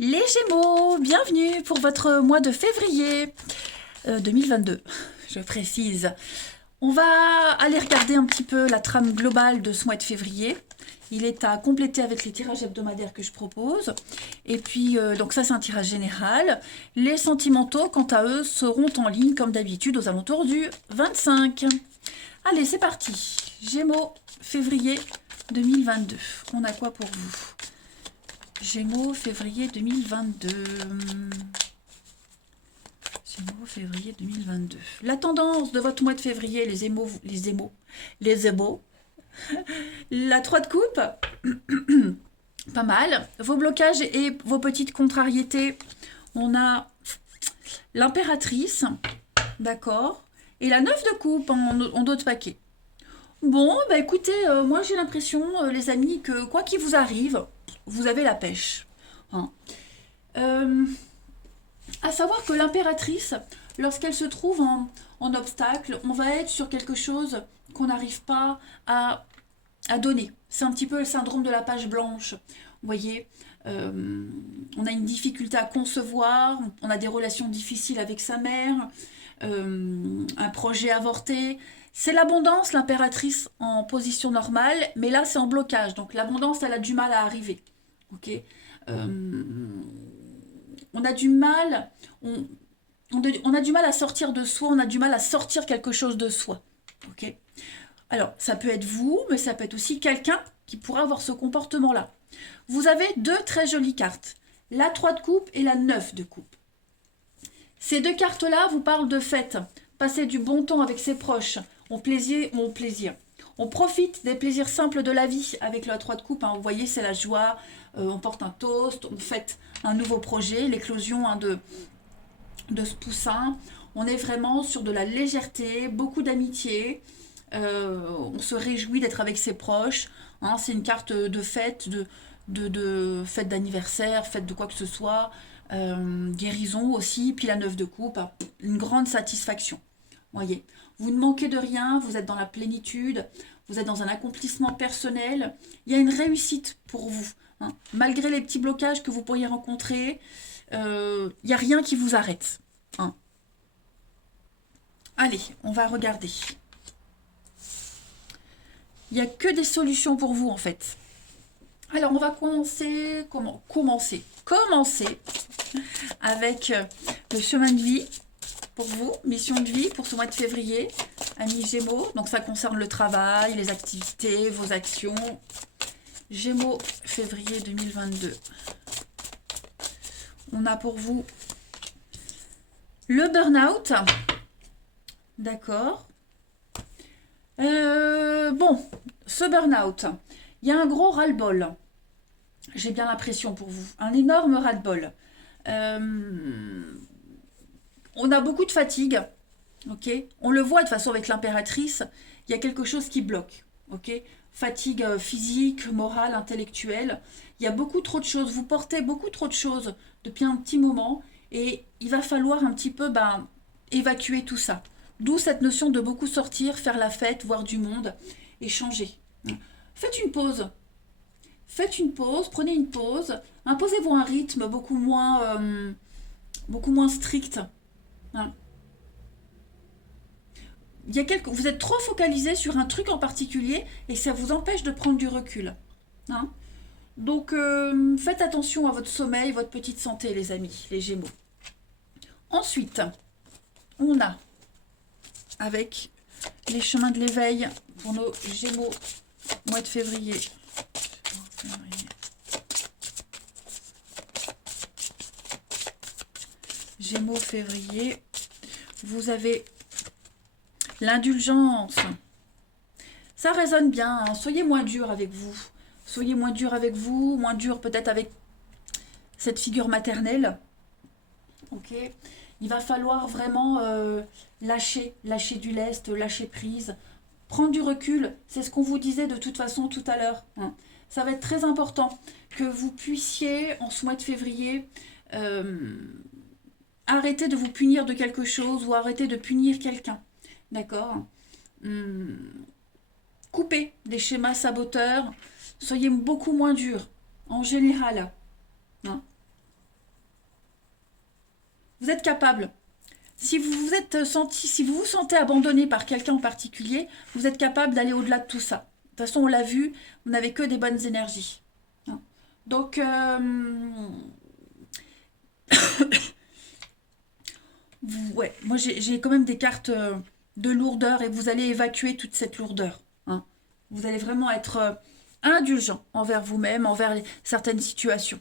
Les Gémeaux, bienvenue pour votre mois de février 2022, je précise. On va aller regarder un petit peu la trame globale de ce mois de février. Il est à compléter avec les tirages hebdomadaires que je propose. Et puis, donc ça c'est un tirage général. Les sentimentaux, quant à eux, seront en ligne comme d'habitude aux alentours du 25. Allez, c'est parti. Gémeaux, février 2022. On a quoi pour vous? Gémeaux, février 2022. Gémeaux, février 2022. La tendance de votre mois de février, les émaux. La 3 de coupe, pas mal. Vos blocages et vos petites contrariétés, on a l'impératrice, d'accord, et la 9 de coupe en dos de paquet. Bon, bah écoutez, moi j'ai l'impression, les amis, que quoi qu'il vous arrive, vous avez la pêche. Hein. Euh, À savoir que l'impératrice, lorsqu'elle se trouve en obstacle, on va être sur quelque chose qu'on n'arrive pas à donner. C'est un petit peu le syndrome de la page blanche. Vous voyez, on a une difficulté à concevoir, on a des relations difficiles avec sa mère, un projet avorté. C'est l'abondance, l'impératrice en position normale, mais là c'est en blocage. Donc l'abondance, elle a du mal à arriver. Ok. On a du mal, on a du mal à sortir de soi, on a du mal à sortir quelque chose de soi. Ok. Alors, ça peut être vous, mais ça peut être aussi quelqu'un qui pourra avoir ce comportement-là. Vous avez deux très jolies cartes, la 3 de coupe et la 9 de coupe. Ces deux cartes-là vous parlent de fête, passer du bon temps avec ses proches, plaisir. On profite des plaisirs simples de la vie avec la 3 de coupe. Hein. Vous voyez, c'est la joie, on porte un toast, on fête un nouveau projet, l'éclosion de ce poussin. On est vraiment sur de la légèreté, beaucoup d'amitié. On se réjouit d'être avec ses proches. Hein. C'est une carte de fête, de fête d'anniversaire, fête de quoi que ce soit. Guérison aussi. Puis la 9 de coupe, une grande satisfaction. Voyez, vous ne manquez de rien, vous êtes dans la plénitude, vous êtes dans un accomplissement personnel. Il y a une réussite pour vous. Hein. Malgré les petits blocages que vous pourriez rencontrer, il n'y a rien qui vous arrête. Hein. Allez, on va regarder. Il n'y a que des solutions pour vous en fait. Alors on va commencer avec le chemin de vie pour vous, mission de vie pour ce mois de février, amis Gémeaux. Donc ça concerne le travail, les activités, vos actions. Gémeaux, février 2022. On a pour vous le burn-out. D'accord. Bon, ce burn-out, il y a un gros ras-le-bol. J'ai bien l'impression pour vous. Un énorme ras-le-bol. On a beaucoup de fatigue. Ok. On le voit de toute façon avec l'impératrice. Il y a quelque chose qui bloque. Ok. Fatigue physique, morale, intellectuelle. Il y a beaucoup trop de choses. Vous portez beaucoup trop de choses depuis un petit moment. Et il va falloir un petit peu évacuer tout ça. D'où cette notion de beaucoup sortir, faire la fête, voir du monde, échanger. Faites une pause. Faites une pause, prenez une pause. Imposez-vous un rythme beaucoup moins strict. Hein. Vous êtes trop focalisé sur un truc en particulier et ça vous empêche de prendre du recul. Hein. Donc faites attention à votre sommeil, votre petite santé, les amis, les Gémeaux. Ensuite, on a avec les chemins de l'éveil pour nos Gémeaux, mois de février. Gémeaux, février. Vous avez l'indulgence. Ça résonne bien. Hein. Soyez moins dur avec vous. Soyez moins dur avec vous, moins dur peut-être avec cette figure maternelle. Ok. Il va falloir vraiment lâcher du lest, lâcher prise, prendre du recul. C'est ce qu'on vous disait de toute façon tout à l'heure. Hein. Ça va être très important que vous puissiez, en ce mois de février, arrêter de vous punir de quelque chose ou arrêter de punir quelqu'un. D'accord. Coupez des schémas saboteurs. Soyez beaucoup moins dur, en général. Hein. Vous êtes capable. Si vous vous êtes senti, si vous vous sentez abandonné par quelqu'un en particulier, vous êtes capable d'aller au-delà de tout ça. De toute façon, on l'a vu, vous n'avez que des bonnes énergies. Hein. Donc, ouais, moi j'ai quand même des cartes de lourdeur et vous allez évacuer toute cette lourdeur. Hein. Vous allez vraiment être indulgent envers vous-même, envers certaines situations.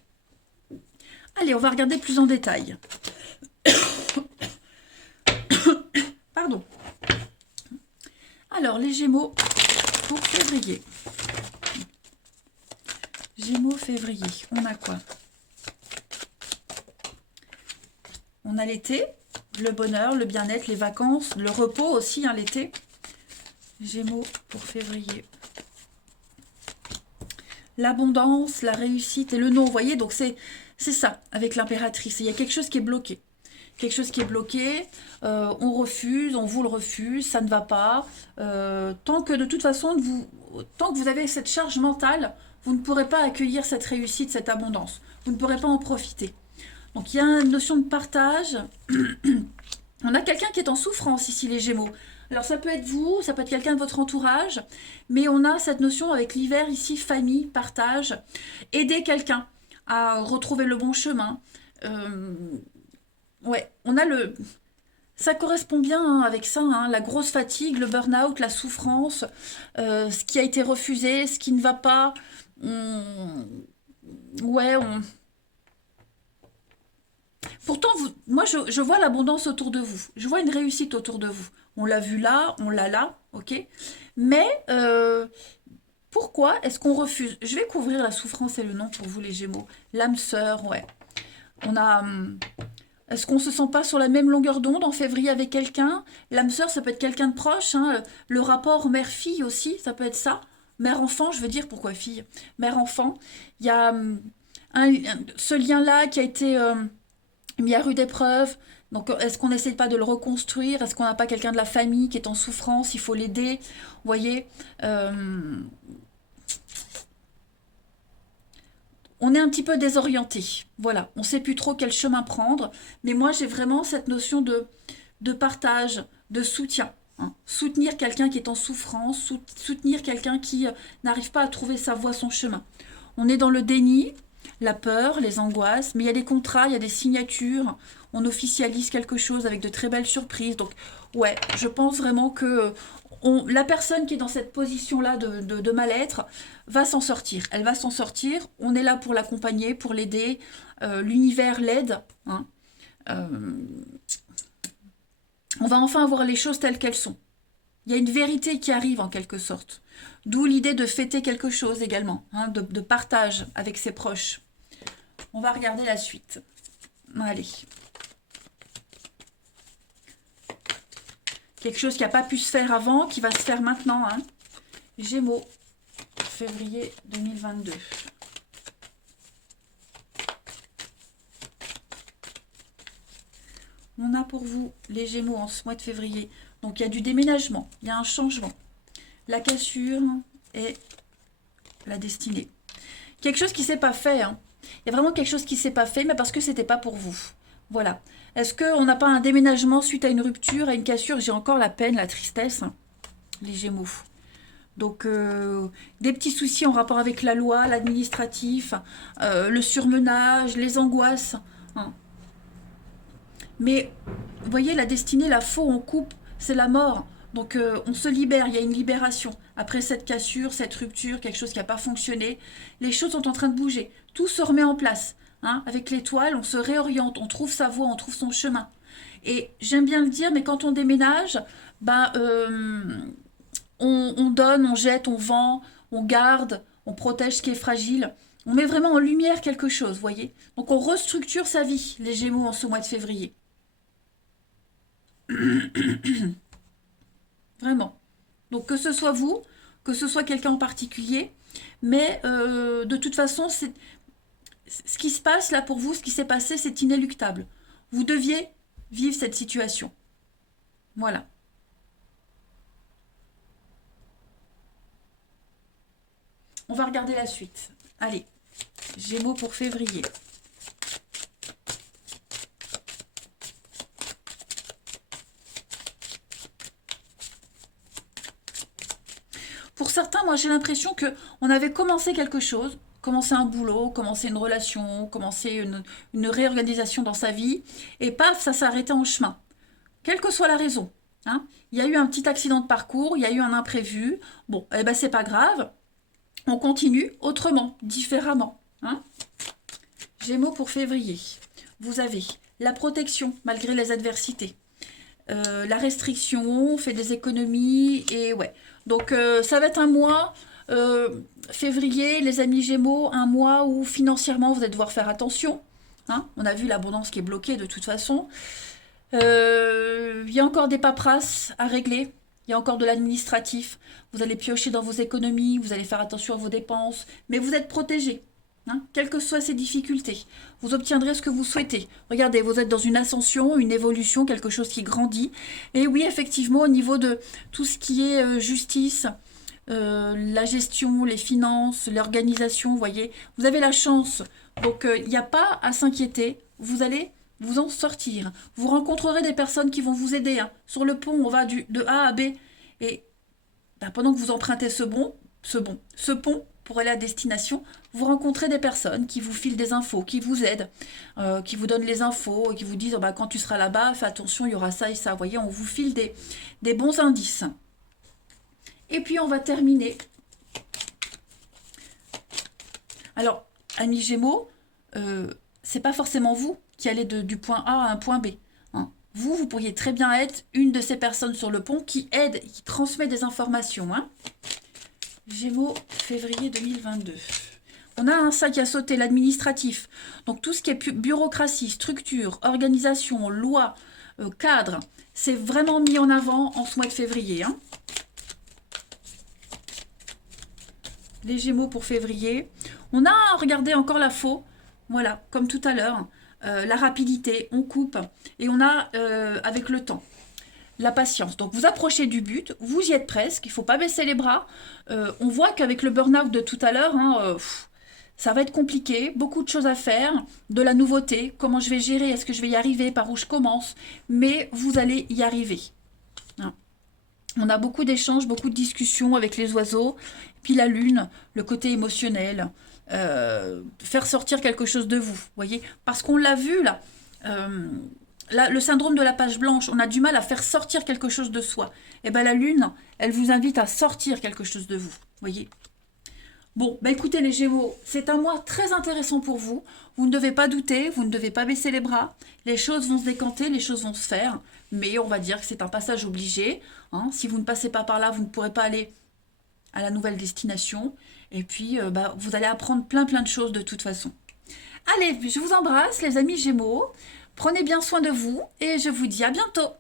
Allez, on va regarder plus en détail. Pardon. Alors, les Gémeaux pour février. Gémeaux, février. On a quoi? On a l'été, le bonheur, le bien-être, les vacances, le repos aussi, hein, l'été. Gémeaux pour février. L'abondance, la réussite et le non. Vous voyez, donc c'est ça avec l'impératrice. Il y a quelque chose qui est bloqué. Quelque chose qui est bloqué, on refuse, on vous le refuse, ça ne va pas. Tant que de toute façon, tant que vous avez cette charge mentale, vous ne pourrez pas accueillir cette réussite, cette abondance. Vous ne pourrez pas en profiter. Donc il y a une notion de partage. On a quelqu'un qui est en souffrance ici, les Gémeaux. Alors ça peut être vous, ça peut être quelqu'un de votre entourage, mais on a cette notion avec l'hiver ici, famille, partage, aider quelqu'un à retrouver le bon chemin. Ouais, on a le... Ça correspond bien hein, avec ça, hein, la grosse fatigue, le burn-out, la souffrance, ce qui a été refusé, ce qui ne va pas. Ouais, Pourtant, moi, je vois l'abondance autour de vous. Je vois une réussite autour de vous. On l'a vu là, on l'a là, ok. Mais pourquoi est-ce qu'on refuse? Je vais couvrir la souffrance et le non pour vous, les Gémeaux. L'âme sœur, ouais. On a... Est-ce qu'on se sent pas sur la même longueur d'onde en février avec quelqu'un? L'âme sœur, ça peut être quelqu'un de proche. Hein. Le rapport mère-fille aussi, ça peut être ça. Mère-enfant, je veux dire, pourquoi fille? Mère-enfant. Il y a ce lien-là qui a été mis à rude épreuve. Donc, est-ce qu'on n'essaie pas de le reconstruire? Est-ce qu'on n'a pas quelqu'un de la famille qui est en souffrance? Il faut l'aider. Vous voyez on est un petit peu désorienté. Voilà, on ne sait plus trop quel chemin prendre. Mais moi, j'ai vraiment cette notion de partage, de soutien. Hein. Soutenir quelqu'un qui est en souffrance, soutenir quelqu'un qui n'arrive pas à trouver sa voie, son chemin. On est dans le déni, la peur, les angoisses, mais il y a des contrats, il y a des signatures. On officialise quelque chose avec de très belles surprises. Donc, ouais, je pense vraiment que la personne qui est dans cette position-là de mal-être va s'en sortir. Elle va s'en sortir. On est là pour l'accompagner, pour l'aider. L'univers l'aide. Hein. On va enfin voir les choses telles qu'elles sont. Il y a une vérité qui arrive en quelque sorte. D'où l'idée de fêter quelque chose également, hein, de partage avec ses proches. On va regarder la suite. Allez. Quelque chose qui n'a pas pu se faire avant, qui va se faire maintenant. Hein. Gémeaux, février 2022. On a pour vous les Gémeaux en ce mois de février. Donc il y a du déménagement, il y a un changement. La cassure et la destinée. Quelque chose qui ne s'est pas fait. Hein. Il y a vraiment quelque chose qui ne s'est pas fait, mais parce que ce n'était pas pour vous. Voilà. Est-ce qu'on n'a pas un déménagement suite à une rupture, à une cassure? J'ai encore la peine, la tristesse, hein, les Gémeaux. Donc, des petits soucis en rapport avec la loi, l'administratif, le surmenage, les angoisses. Hein. Mais, vous voyez, la destinée, la faux, on coupe, c'est la mort. Donc, on se libère, il y a une libération. Après cette cassure, cette rupture, quelque chose qui n'a pas fonctionné, les choses sont en train de bouger. Tout se remet en place. Hein, avec l'étoile, on se réoriente, on trouve sa voie, on trouve son chemin. Et j'aime bien le dire, mais quand on déménage, ben, on donne, on jette, on vend, on garde, on protège ce qui est fragile. On met vraiment en lumière quelque chose, voyez. Donc on restructure sa vie, les Gémeaux, en ce mois de février. Vraiment. Donc que ce soit vous, que ce soit quelqu'un en particulier, mais de toute façon, ce qui se passe là pour vous, ce qui s'est passé, c'est inéluctable. Vous deviez vivre cette situation. Voilà. On va regarder la suite. Allez, Gémeaux pour février. moi j'ai l'impression que on avait commencé quelque chose, commencé un boulot, commencé une relation, commencé une réorganisation dans sa vie, et paf, ça s'est arrêté en chemin. Quelle que soit la raison. Hein. Il y a eu un petit accident de parcours, il y a eu un imprévu. Bon, eh ben c'est pas grave. On continue autrement, différemment. Hein. Gémeaux pour février. Vous avez la protection malgré les adversités. La restriction, on fait des économies et ouais. Donc ça va être un mois, février, les amis Gémeaux, un mois où financièrement vous allez devoir faire attention. Hein. On a vu l'abondance qui est bloquée de toute façon. Il y a encore des paperasses à régler. Il y a encore de l'administratif. Vous allez piocher dans vos économies, vous allez faire attention à vos dépenses, mais vous êtes protégé. Hein, quelles que soient ces difficultés, vous obtiendrez ce que vous souhaitez. Regardez, vous êtes dans une ascension, une évolution, quelque chose qui grandit. Et oui, effectivement, au niveau de tout ce qui est justice, la gestion, les finances, l'organisation, vous voyez, vous avez la chance. Donc, il n'y a pas à s'inquiéter. Vous allez vous en sortir. Vous rencontrerez des personnes qui vont vous aider. Hein. Sur le pont, on va de A à B. Et ben, pendant que vous empruntez ce pont, pour aller à destination, vous rencontrez des personnes qui vous filent des infos, qui vous aident, qui vous donnent les infos, qui vous disent oh bah, quand tu seras là-bas, fais attention, il y aura ça et ça. Vous voyez, on vous file des bons indices. Et puis on va terminer. Alors, amis Gémeaux, c'est pas forcément vous qui allez du point A à un point B. Hein. Vous pourriez très bien être une de ces personnes sur le pont qui aide, qui transmet des informations. Hein. Gémeaux, février 2022. On a ça qui a sauté, l'administratif. Donc tout ce qui est bureaucratie, structure, organisation, loi, cadre, c'est vraiment mis en avant en ce mois de février. Hein. Les Gémeaux pour février. On a, regardez, encore la faux. Voilà, comme tout à l'heure. La rapidité, on coupe. Et on a, avec le temps, la patience. Donc vous approchez du but, vous y êtes presque, il ne faut pas baisser les bras. On voit qu'avec le burn-out de tout à l'heure, hein, ça va être compliqué, beaucoup de choses à faire, de la nouveauté, comment je vais gérer, est-ce que je vais y arriver, par où je commence, mais vous allez y arriver. Hein. On a beaucoup d'échanges, beaucoup de discussions avec les oiseaux, puis la lune, le côté émotionnel, faire sortir quelque chose de vous, voyez, parce qu'on l'a vu là, le syndrome de la page blanche, on a du mal à faire sortir quelque chose de soi. Et bien la lune, elle vous invite à sortir quelque chose de vous, voyez. Bon, bah écoutez les Gémeaux, c'est un mois très intéressant pour vous. Vous ne devez pas douter, vous ne devez pas baisser les bras. Les choses vont se décanter, les choses vont se faire. Mais on va dire que c'est un passage obligé. Hein. Si vous ne passez pas par là, vous ne pourrez pas aller à la nouvelle destination. Et puis, bah, vous allez apprendre plein de choses de toute façon. Allez, je vous embrasse les amis Gémeaux. Prenez bien soin de vous et je vous dis à bientôt.